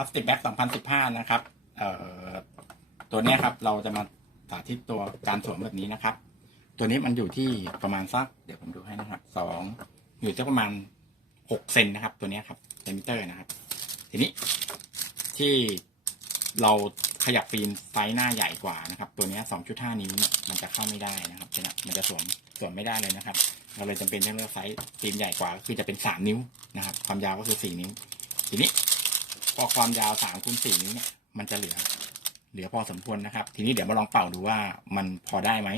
ลาสติกแบ็ก2015 นะครับเอ่อตัวนี้ครับเราจะมาสาธิตตัวการสวมแบบนี้นะครับ ตัวนี้มันอยู่ที่ประมาณสักเดี๋ยวผมดูให้นะครับสองอยู่ที่ประมาณหกเซนนะครับ ตัวนี้ครับเซนมิเตอร์นะครับ ทีนี้ที่เราขยับฟิล์มไซส์หน้าใหญ่กว่านะครับ ตัวนี้สองจุดห้านิ้วมันจะเข้าไม่ได้นะครับเนี่ยมันจะสวมสวมไม่ได้เลยนะครับ เราเลยจำเป็นต้องเลือกไซส์ฟิล์มใหญ่กว่าก็คือจะเป็นสามนิ้วนะครับ ความยาวก็คือสี่นิ้ว ทีนี้ พอความยาวสามคูณสี่นิ้วเนี่ยมันจะเหลือ เหลือพอสมควรนะครับ ทีนี้เดี๋ยวมาลองเป่าดูว่ามันพอได้ไหม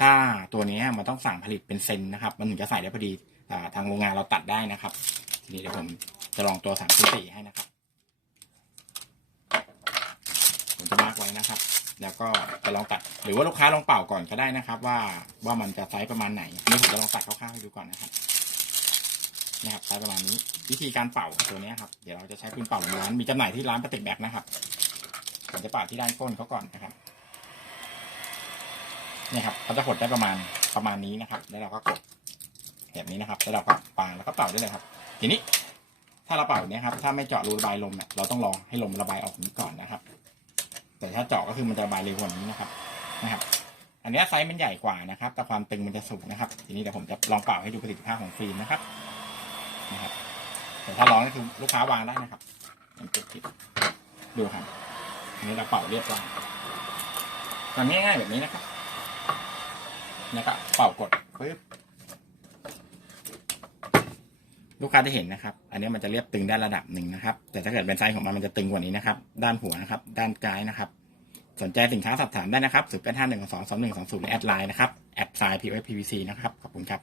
ถ้าตัวนี้มันต้องสั่งผลิตเป็นเซนนะครับ มันถึงจะใส่ได้พอดีทางโรงงานเราตัดได้นะครับ ทีนี้เดี๋ยวผมจะลองตัวสามคูณสี่ให้นะครับผมจะมาร์กไว้นะครับ แล้วก็จะลองตัด หรือว่าลูกค้าลองเป่าก่อนก็ได้นะครับ ว่าว่ามันจะไซส์ประมาณไหนนนี่ผมจะลองตัดคร่าวๆให้ดูก่อนนะครับ นะครับไซส์ประมาณนี้วิธีการเป่าตัวนี้ครับเดี๋ยวเราจะใช้ปืนเป่าของร้านมีจำหน่ายที่ร้านปฏิกแบกนะครับผมจะเป่าที่ด้านก้นเขาก่อนนะครับนี่ครับเขาจะหดได้ประมาณประมาณนี้นะครับ แล้วเราก็กดแบบนี้นะครับแล้วเราก็ปาแล้วก็เป่าได้เลยครับ ทีนี้ถ้าเราเป่าเนี้ยครับถ้าไม่เจาะรูระบายลมเนี่ยเราต้องรอให้ลมระบายออกนี้ก่อนนะครับ แต่ถ้าเจาะก็คือมันจะระบายเร็วกว่านี้นะครับนะครับ อันนี้ไซส์มันใหญ่กว่านะครับ แต่ความตึงมันจะสูงนะครับ ทีนี้เดี๋ยวผมจะลองเป่าให้ดูประสิทธิภาพของฟิล์มนะครับ นะครับแต่ถ้าร้องก็คือลูกค้าวางได้นะครับมันกดผิดดูครับอันนี้เราเป่าเรียบร้อยทำง่ายๆแบบนี้นะครับแล้วก็เป่ากดปึ๊บลูกค้าจะเห็นนะครับ อันนี้มันจะเรียบตึงได้ระดับหนึ่งนะครับ แต่ถ้าเกิดเป็นไซส์ของมันมันจะตึงกว่านี้นะครับ ด้านหัวนะครับ ด้านกายนะครับ สนใจสินค้าสอบถามได้นะครับศูนย์แปดห้าหนึ่งสองสองหนึ่งสองศูนย์แอดไลน์นะครับ แอดไซน์พีโอพีวีซีนะครับ ขอบคุณครับ